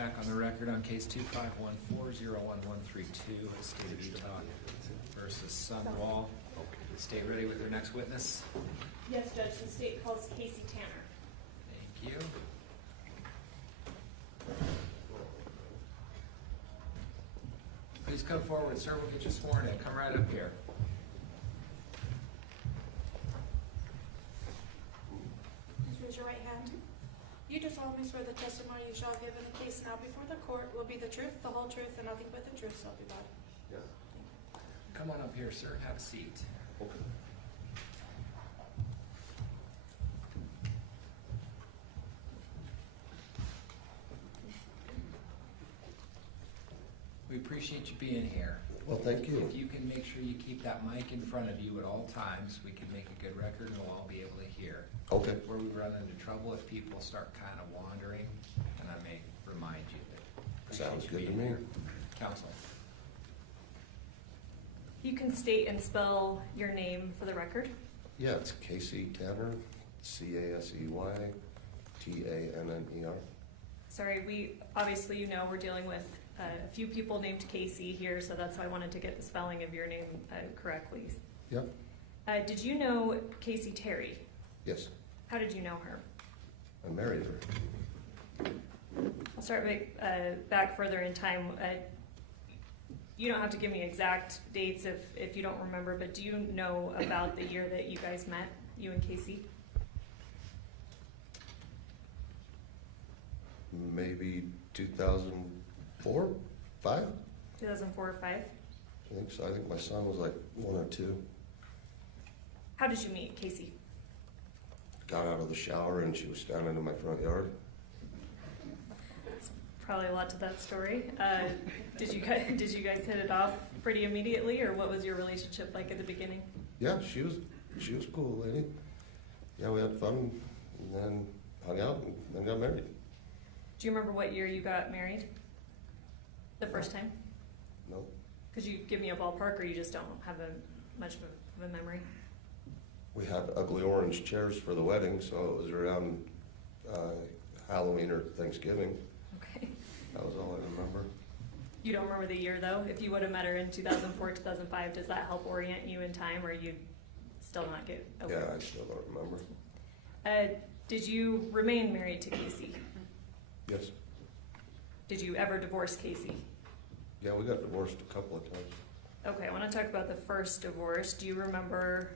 back on the record on case 251401132, State of Utah versus Sundwall. State ready with their next witness? Yes, Judge. The state calls Kacee Tanner. Thank you. Please come forward, sir. We'll get you sworn in. Come right up here. Please raise your right hand. You do solemnly swear the testimony you shall give in the case now before the court will be the truth, the whole truth, and nothing but the truth, so help you God. Yes. Come on up here, sir. Have a seat. Okay. We appreciate you being here. Well, thank you. If you can make sure you keep that mic in front of you at all times, we can make a good record and we'll all be able to hear. Okay. Where we run into trouble if people start kind of wandering, and I may remind you that. Sounds good to being me. here. Counsel. You can state and spell your name for the record. Yeah, it's Kacee Tanner, Casey Tanner. Sorry, obviously, we're dealing with a few people named Kacee here, so that's why I wanted to get the spelling of your name correctly. Yep. Did you know Kacee Terry? Yes, How did you know her? I married her. I'll start back further in time. You don't have to give me exact dates if you don't remember, but do you know about the year that you guys met, you and Kacee? Maybe 2004, 5? 2004 or 5? I think so. I think my son was like 1 or 2. How did you meet Kacee? Got out of the shower and she was standing in my front yard. Probably a lot to that story. Did you guys hit it off pretty immediately, or what was your relationship like at the beginning? Yeah, she was a cool lady. Yeah, we had fun and then hung out and then got married. Do you remember what year you got married? The first time? No. Could you give me a ballpark, or you just don't have much of a memory? We had ugly orange chairs for the wedding, so it was around Halloween or Thanksgiving. Okay. That was all I remember. You don't remember the year, though? If you would have met her in 2004, 2005, does that help orient you in time, or you still not get over? Yeah, I still don't remember. Did you remain married to Kacee? Yes. Did you ever divorce Kacee? Yeah, we got divorced a couple of times. Okay, I want to talk about the first divorce. Do you remember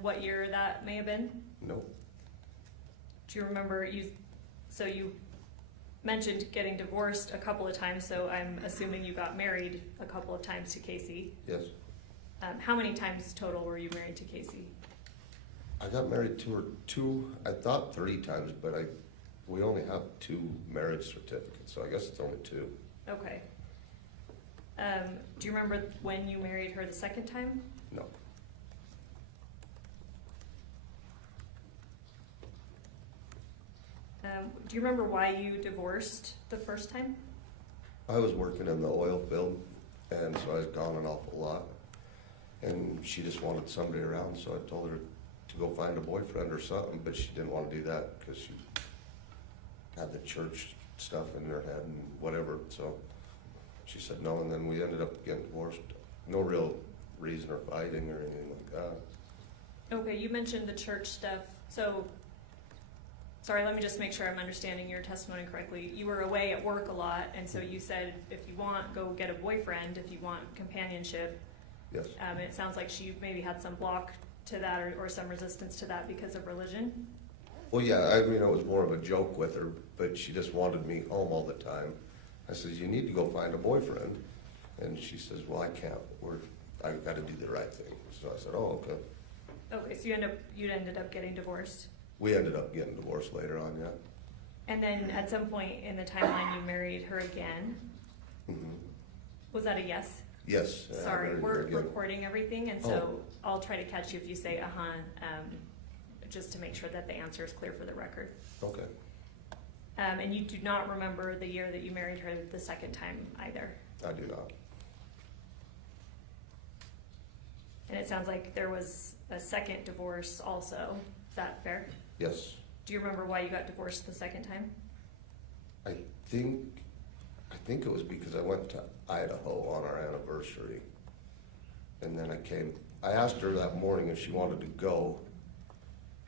what year that may have been? Nope. Do you remember so you mentioned getting divorced a couple of times, so I'm assuming you got married a couple of times to Kacee. Yes. How many times total were you married to Kacee? I got married to I thought 3 times, but we only have 2 marriage certificates, so I guess it's only 2. Okay. Do you remember when you married her the second time? No. Do you remember why you divorced the first time? I was working in the oil field, and so I was gone an awful lot. And she just wanted somebody around, so I told her to go find a boyfriend or something, but she didn't want to do that because she had the church stuff in her head and whatever, so she said no, and then we ended up getting divorced. No real reason or fighting or anything like that. Okay, you mentioned the church stuff, so sorry, let me just make sure I'm understanding your testimony correctly. You were away at work a lot, and so you said if you want, go get a boyfriend, if you want companionship. Yes. It sounds like she maybe had some block to that or some resistance to that because of religion. Well, yeah, I mean, it was more of a joke with her, but she just wanted me home all the time. I says, you need to go find a boyfriend. And she says, well, I can't. I've got to do the right thing. So I said, oh, okay. Okay, so you ended up getting divorced. We ended up getting divorced later on, yeah. And then at some point in the timeline, you married her again. Mm-hmm. Was that a yes? Yes. Sorry, we're recording everything, and so Oh. I'll try to catch you if you say just to make sure that the answer is clear for the record. Okay. And you do not remember the year that you married her the second time either. I do not. And it sounds like there was a second divorce also. Is that fair? Yes. Do you remember why you got divorced the second time? I think it was because I went to Idaho on our anniversary. And then I asked her that morning if she wanted to go.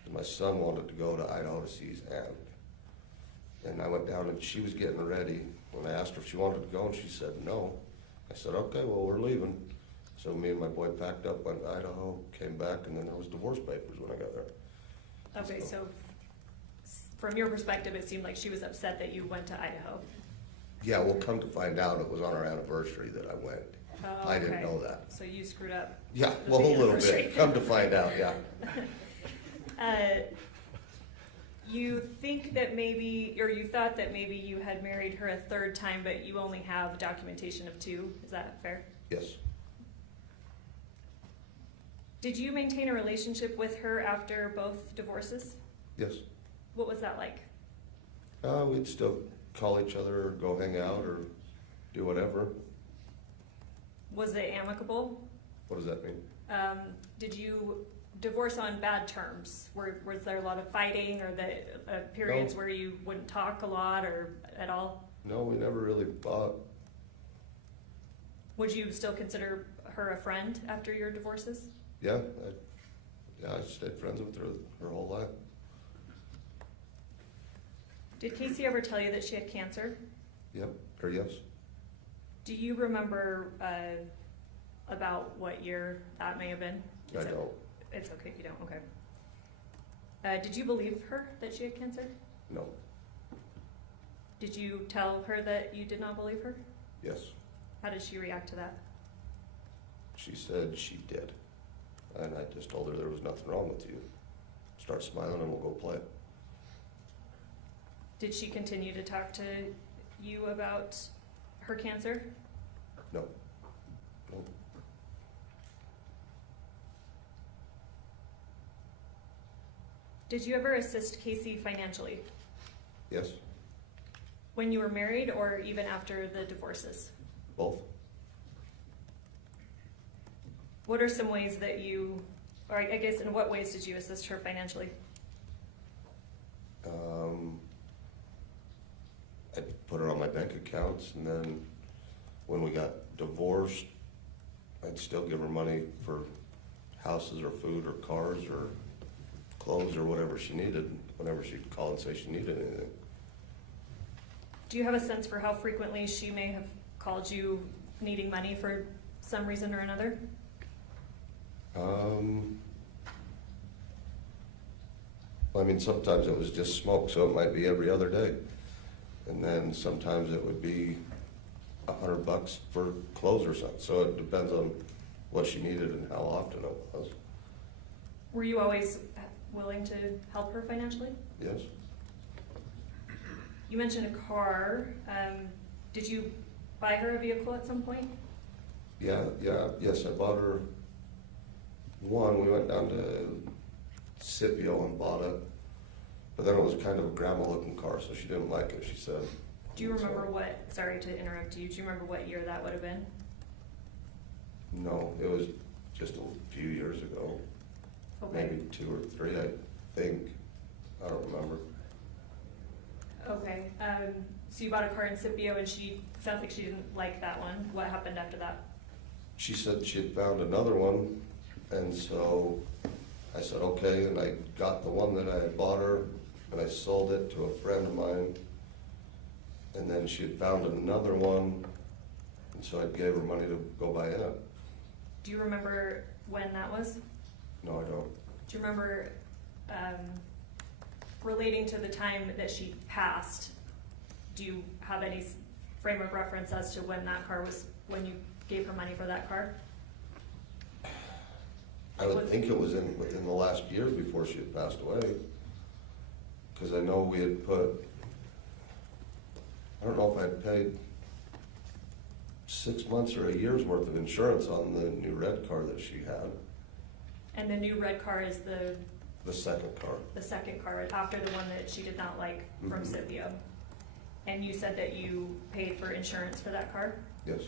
And my son wanted to go to Idaho to see his aunt. And I went down and she was getting ready. When I asked her if she wanted to go, and she said no. I said, okay, well, we're leaving. So me and my boy packed up, went to Idaho, came back, and then there was divorce papers when I got there. Okay, so from your perspective, it seemed like she was upset that you went to Idaho. Yeah, well, come to find out, it was on our anniversary that I went. Oh, I didn't okay. know that. So you screwed up. Yeah, the well, a little anniversary. bit. Come to find out, yeah. You think that maybe, or you thought that maybe you had married her a third time, but you only have documentation of 2. Is that fair? Yes, Did you maintain a relationship with her after both divorces? yes. What was that like? We'd still call each other or go hang out or do whatever. Was it amicable? What does that mean? Did you divorce on bad terms? Was there a lot of fighting, or the periods No. where you wouldn't talk a lot or at all? No, we never really fought. Would you still consider her a friend after your divorces? Yeah, I stayed friends with her whole life. Did Kacee ever tell you that she had cancer? Yep, or yes. Do you remember about what year that may have been? I don't. It's okay if you don't, okay. Did you believe her that she had cancer? No. Did you tell her that you did not believe her? Yes. How did she react to that? She said she did. And I just told her there was nothing wrong with you. Start smiling and we'll go play. Did she continue to talk to you about her cancer? No. No. Did you ever assist Kacee financially Yes. when you were married or even after the divorces? Both. What are some ways that you, or I guess in what ways did you assist her financially? I put her on my bank accounts, and then when we got divorced, I'd still give her money for houses or food or cars or clothes or whatever she needed, whenever she'd call and say she needed anything. Do you have a sense for how frequently she may have called you needing money for some reason or another? I mean, sometimes it was just smoke, so it might be every other day. And then sometimes it would be $100 for clothes or something. So it depends on what she needed and how often it was. Were you always willing to help her financially? Yes. You mentioned a car. Did you buy her a vehicle at some point? Yes, I bought her one. We went down to Scipio and bought it. But then it was kind of a grandma-looking car, so she didn't like it, she said. Do you remember sorry to interrupt you, do you remember what year that would have been? No, it was just a few years ago. Okay. Maybe 2 or 3, I think. I don't remember. Okay, so you bought a car in Scipio and she sounds like she didn't like that one. What happened after that? She said she had found another one, and so I said, okay, and I got the one that I had bought her, and I sold it to a friend of mine, and then she had found another one, and so I gave her money to go buy it. Do you remember when that was? No, I don't. Do you remember relating to the time that she passed, do you have any frame of reference as to when that car was, when you gave her money for that car? I would think it was within the last year before she had passed away. Because I know we had put, I don't know if I had paid 6 months or a year's worth of insurance on the new red car that she had. And the new red car is the second car. the second car after the one that she did not like from Mhm. Scipio. And you said that you paid for insurance for that car? Yes.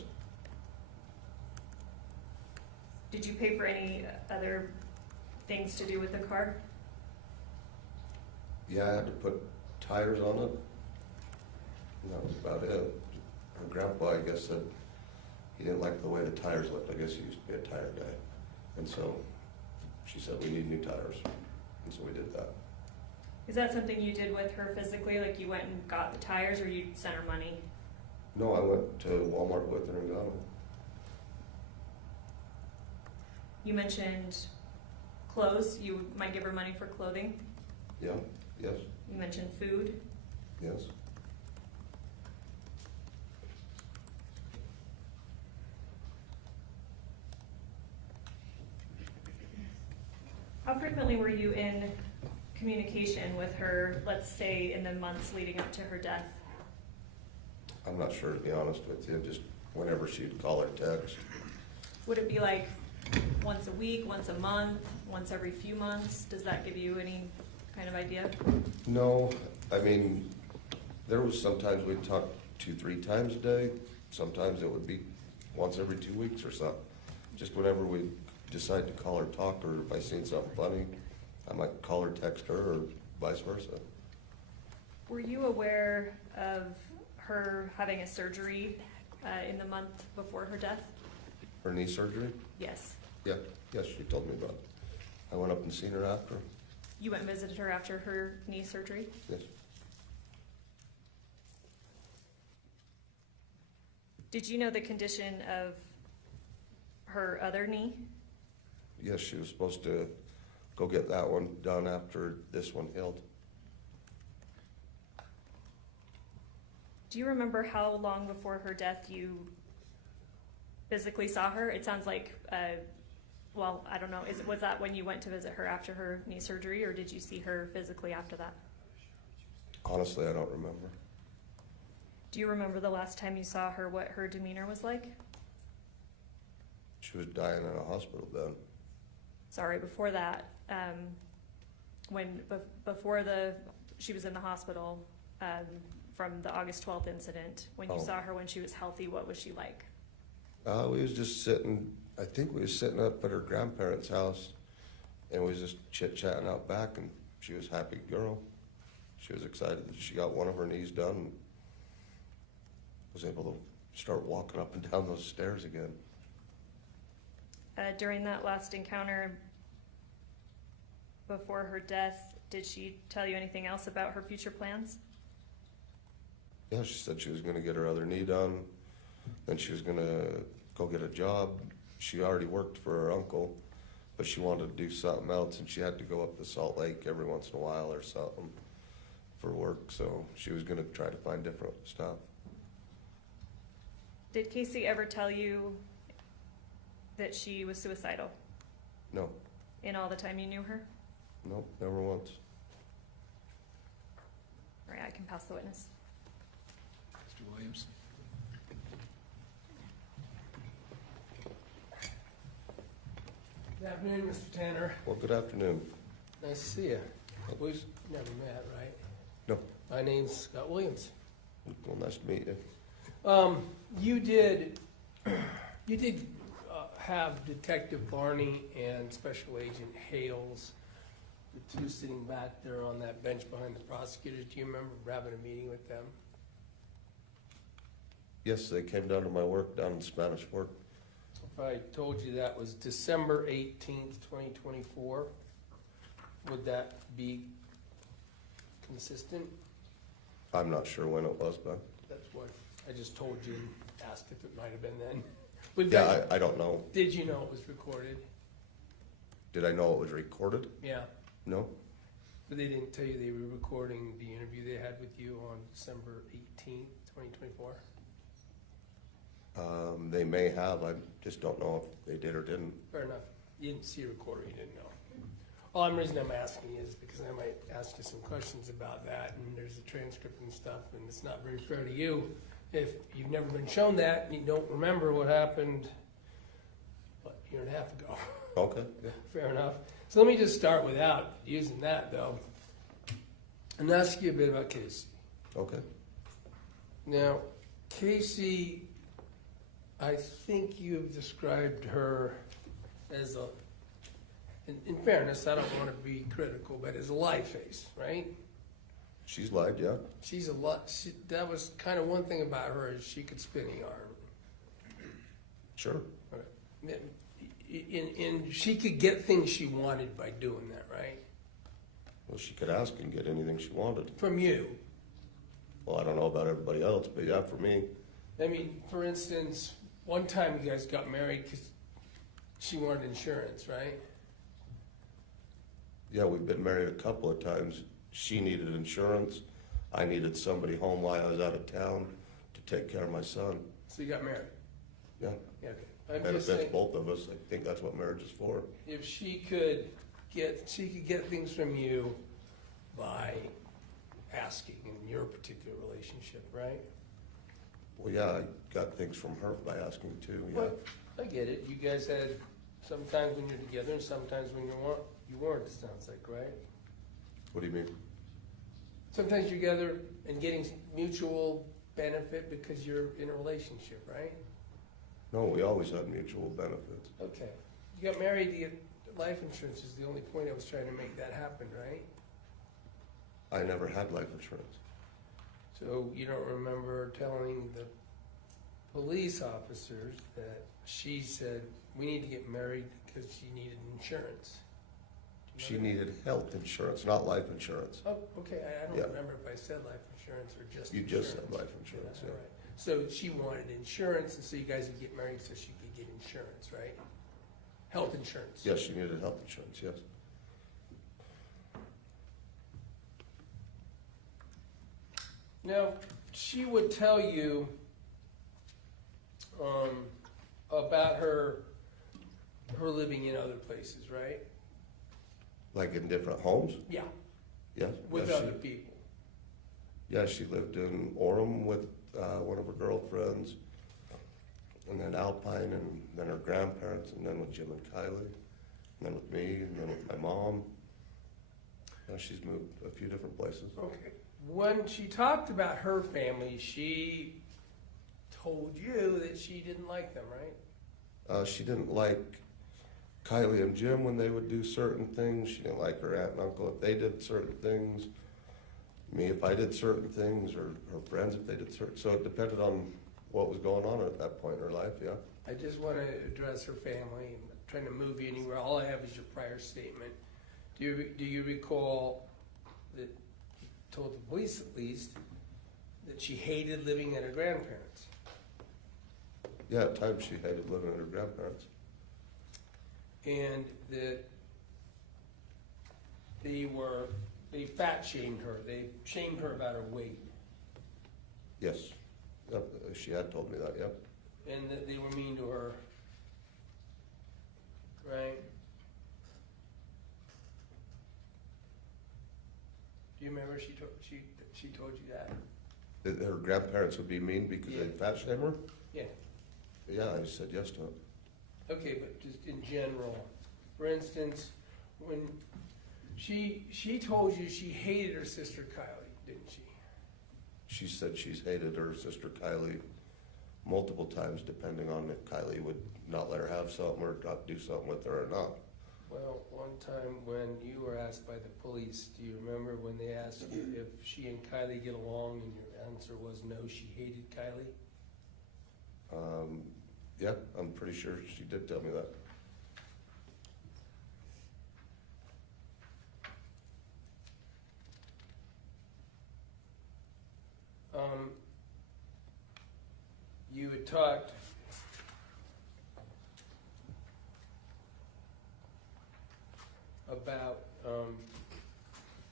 Did you pay for any other things to do with the car? Yeah, I had to put tires on it. And that was about it. Her grandpa, I guess, said he didn't like the way the tires looked. I guess he used to be a tire guy. And so she said, we need new tires. And so we did that. Is that something you did with her physically? Like you went and got the tires, or you sent her money? No, I went to Walmart with her and got them. You mentioned clothes. You might give her money for clothing. Yeah, yes, You mentioned food. yes. How frequently were you in communication with her, let's say in the months leading up to her death? I'm not sure, to be honest with you, just whenever she'd call or text. Would it be like once a week, once a month, once every few months? Does that give you any kind of idea? No, I mean, there was sometimes we'd talk 2-3 times a day. Sometimes it would be once every 2 weeks or something. Just whenever we decide to call or talk, or if I seen something funny, I might call or text her, or vice versa. Were you aware of her having a surgery in the month before her death? Her knee surgery? Yes. Yeah, yes, she told me about it. I went up and seen her after. You went and visited her after her knee surgery? Yes. Did you know the condition of her other knee? Yes, she was supposed to go get that one done after this one healed. Do you remember how long before her death you physically saw her? It sounds like, well, I don't know. Was that when you went to visit her after her knee surgery, or did you see her physically after that? Honestly, I don't remember. Do you remember the last time you saw her, what her demeanor was like? She was dying in a hospital bed. Sorry, before that, before she was in the hospital, from the August 12th incident, when you saw her when she was healthy, what was she like? We was just sitting, I think we was sitting up at her grandparents' house, and we was just chit-chatting out back, and she was a happy girl. She was excited that she got one of her knees done, and was able to start walking up and down those stairs again. During that last encounter before her death, did she tell you anything else about her future plans? Yeah, she said she was gonna get her other knee done, then she was gonna go get a job. She already worked for her uncle, but she wanted to do something else, and she had to go up to Salt Lake every once in a while or something for work, so she was gonna try to find different stuff. Did Kacee ever tell you that she was suicidal No, in all the time you knew her? no, never once. All right, I can pass the witness. Mr. Williams? Good afternoon, Mr. Tanner. Well, good afternoon. Nice to see you. We've never met, right? No. My name's Scott Williams. Well, nice to meet you. You did have Detective Barney and Special Agent Hales, the two sitting back there on that bench behind the prosecutors. Do you remember having a meeting with them? Yes, they came down to my work down in Spanish Fork. If I told you that was December 18th, 2024, would that be consistent? I'm not sure when it was, but That's what I just told you and asked if it might have been then. yeah, I don't know. Did you know it was recorded? Did I know it was recorded? Yeah. No. But they didn't tell you they were recording the interview they had with you on December 18th, 2024? They may have. I just don't know if they did or didn't. Fair enough. You didn't see a recorder, you didn't know. Well, the reason I'm asking is because I might ask you some questions about that, and there's a transcript and stuff, and it's not very fair to you if you've never been shown that and you don't remember what happened, what, a year and a half ago. Okay. Yeah. Fair enough. So let me just start without using that, though, and ask you a bit about Kacee. Okay. Now, Kacee, I think you've described her as a, in fairness, I don't want to be critical, but as a lie face, right? She's lied, yeah. She's a lot, that was kind of one thing about her, is she could spin a yarn. Sure. And she could get things she wanted by doing that, right? Well, she could ask and get anything she wanted. From you. Well, I don't know about everybody else, but yeah, for me, I mean, for instance, one time you guys got married because she wanted insurance, right? yeah, we've been married a couple of times. She needed insurance. I needed somebody home while I was out of town to take care of my son. So you got married? Yeah, Yeah, okay. I'm just benefits saying, both of us. I think that's what marriage is for. if she could get things from you by asking in your particular relationship, right? Well, yeah, I got things from her by asking too, yeah. Well, I get it. You guys had sometimes when you're together and sometimes when you weren't, it sounds like, right? What do you mean? Sometimes you're together and getting mutual benefit because you're in a relationship, right? No, we always had mutual benefits. Okay. You got married to get life insurance is the only point I was trying to make that happen, right? I never had life insurance. So you don't remember telling the police officers that she said, we need to get married because she needed insurance? Do you She remember? needed health insurance, not life insurance. Oh, okay, I don't Yeah. remember if I said life insurance or just You insurance. just said life insurance, Yeah, yeah. all right. So she wanted insurance, and so you guys would get married so she could get insurance, right? Health insurance. Yes, she needed health insurance, yes. Now, she would tell you about her living in other places, right? Like in different homes? Yeah, Yes. with yes, other people. Yeah, she lived in Orem with one of her girlfriends, and then Alpine, and then her grandparents, and then with Jim and Kylie, and then with me, and then with my mom. Yeah, she's moved a few different places. Okay. When she talked about her family, she told you that she didn't like them, right? She didn't like Kylie and Jim when they would do certain things. She didn't like her aunt and uncle if they did certain things. Me if I did certain things, or her friends if they did certain. So it depended on what was going on at that point in her life. Yeah. I just want to address her family. I'm not trying to move you anywhere. All I have is your prior statement. Do you recall that you told the police, at least, that she hated living at her grandparents'? Yeah, at times she hated living with her grandparents. And that they fat shamed her. They shamed her about her weight. Yes. Yep, she had told me that, yep. And that they were mean to her. Right? Do you remember she told you that? That her grandparents would be mean because Yeah. they'd fat shame her? Yeah. Yeah, I said yes to it. Okay, but just in general, for instance, when she told you she hated her sister Kylie, didn't she? She said she's hated her sister Kylie multiple times, depending on if Kylie would not let her have something or not do something with her or not. Well, one time when you were asked by the police, do you remember when they asked you if she and Kylie get along, and your answer was no, she hated Kylie? Yeah, I'm pretty sure she did tell me that. You had talked about the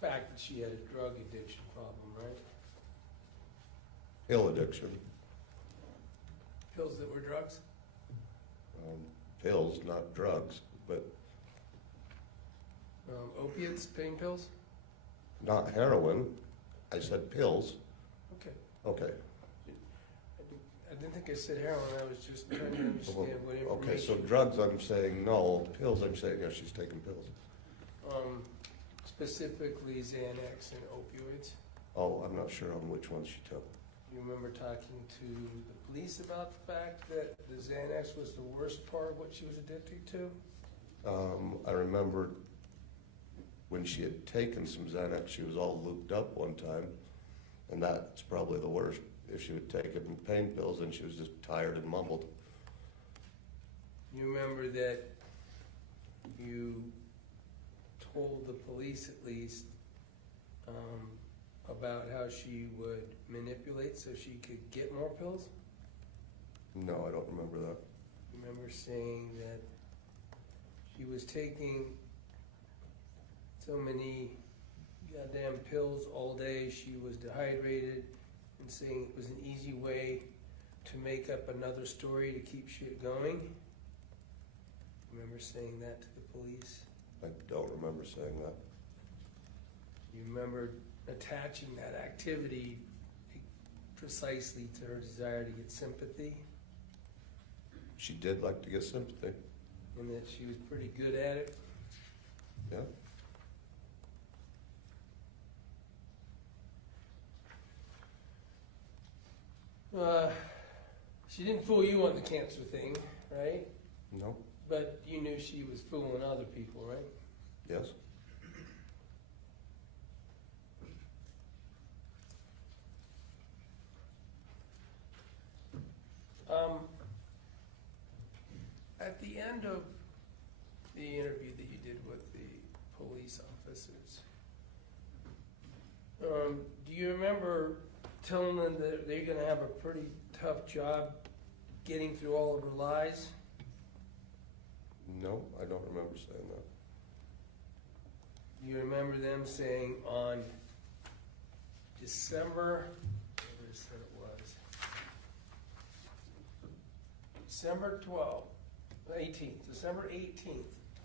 fact that she had a drug addiction problem, right? Pill addiction, Pills that were drugs? pills, not drugs, but Opiates, pain pills? not heroin. I said pills. Okay. Okay. I didn't think I said heroin, I was just trying to understand what Okay, so information. drugs, I'm saying no. Pills, I'm saying yes, she's taking pills. Specifically Xanax and opioids. Oh, I'm not sure on which ones she took. You remember talking to the police about the fact that the Xanax was the worst part of what she was addicted to? I remember when she had taken some Xanax, she was all looped up one time, and that's probably the worst. If she would take it in pain pills, then she was just tired and mumbled. You remember that you told the police at least about how she would manipulate so she could get more pills? No, I don't remember that. You remember saying that she was taking so many goddamn pills all day, she was dehydrated, and saying it was an easy way to make up another story to keep shit going? Remember saying that to the police? I don't remember saying that. You remember attaching that activity precisely to her desire to get sympathy, She did like to get sympathy. and that she was pretty good at it? Yeah. She didn't fool you on the cancer thing, right? No. But you knew she was fooling other people, right? Yes. At the end of the interview that you did with the police officers, do you remember telling them that they're gonna have a pretty tough job getting through all of her lies? No, I don't remember saying that. You remember them saying on December, whatever it said it was, December 18th,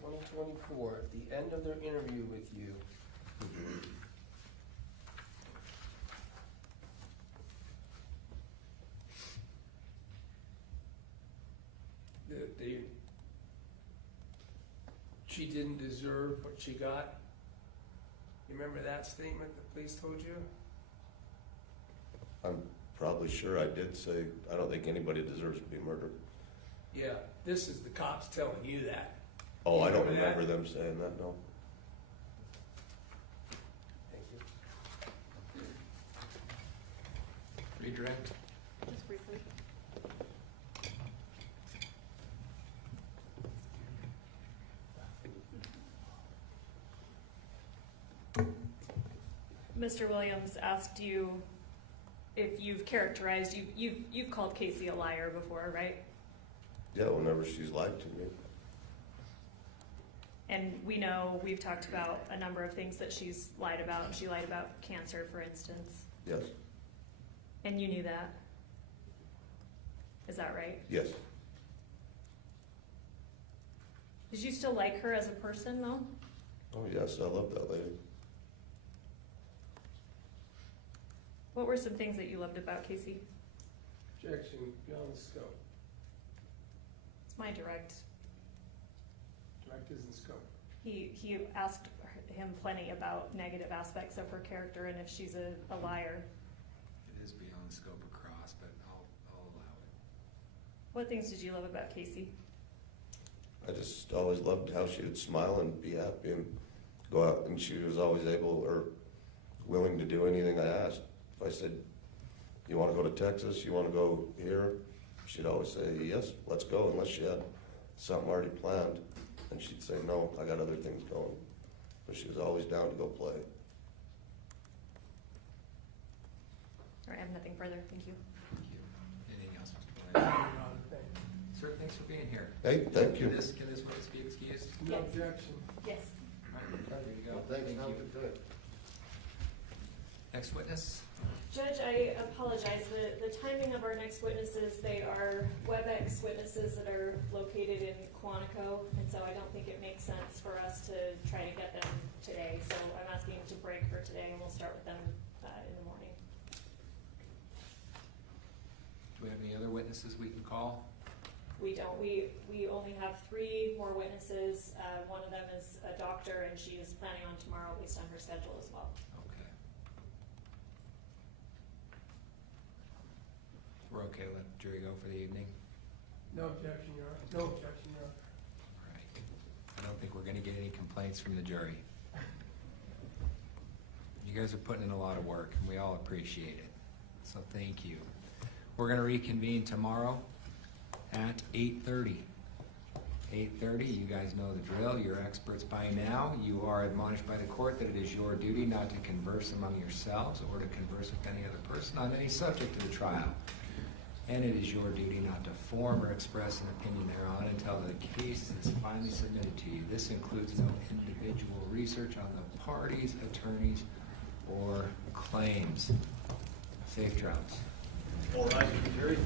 2024, at the end of their interview with you, she didn't deserve what she got? You remember that statement the police told you? I'm probably sure I did say, I don't think anybody deserves to be murdered. Yeah, this is the cops telling you that. Oh, I don't Remember that? remember them saying that, no. Thank you. Redirect. Just briefly. Mr. Williams asked you if you've characterized, you've called Kacee a liar before, right? Yeah, whenever she's lied to me. And we know, we've talked about a number of things that she's lied about. She lied about cancer, for instance. Yes. And you knew that? Is that right? Yes. Did you still like her as a person, though? Oh, yes, I love that lady. What were some things that you loved about Kacee? Objection, beyond the scope. It's my direct. Direct isn't scope. He asked him plenty about negative aspects of her character and if she's a liar. It is beyond the scope of cross, but I'll allow it. What things did you love about Kacee? I just always loved how she would smile and be happy and go out, and she was always able or willing to do anything I asked. If I said, you want to go to Texas, you want to go here, she'd always say, yes, let's go, unless she had something already planned. And she'd say, no, I got other things going. But she was always down to go play. All right, I have nothing further. Thank you. Thank you. Anything else, Mr. Williams? Sir, thanks for being here. Hey, thank you. Can this witness be excused? No objection. Yes. All right, there you go. Thanks, Thank have a you. good day. Next witness? Judge, I apologize. The timing of our next witnesses, they are WebEx witnesses that are located in Quantico, and so I don't think it makes sense for us to try to get them today. So I'm asking to break for today, and we'll start with them in the morning. Do we have any other witnesses we can call? We don't. We only have 3 more witnesses. One of them is a doctor, and she is planning on tomorrow based on her schedule as well. Okay. We're okay, let the jury go for the evening? No objection, Your Honor. No objection, Your Honor. All right. I don't think we're gonna get any complaints from the jury. You guys are putting in a lot of work, and we all appreciate it. So thank you. We're going to reconvene tomorrow at 8:30. 8:30, you guys know the drill. You're experts by now. You are admonished by the court that it is your duty not to converse among yourselves or to converse with any other person on any subject of the trial. And it is your duty not to form or express an opinion thereon until the case is finally submitted to you. This includes no individual research on the parties, attorneys, or claims. Safe travels. All right, Terry.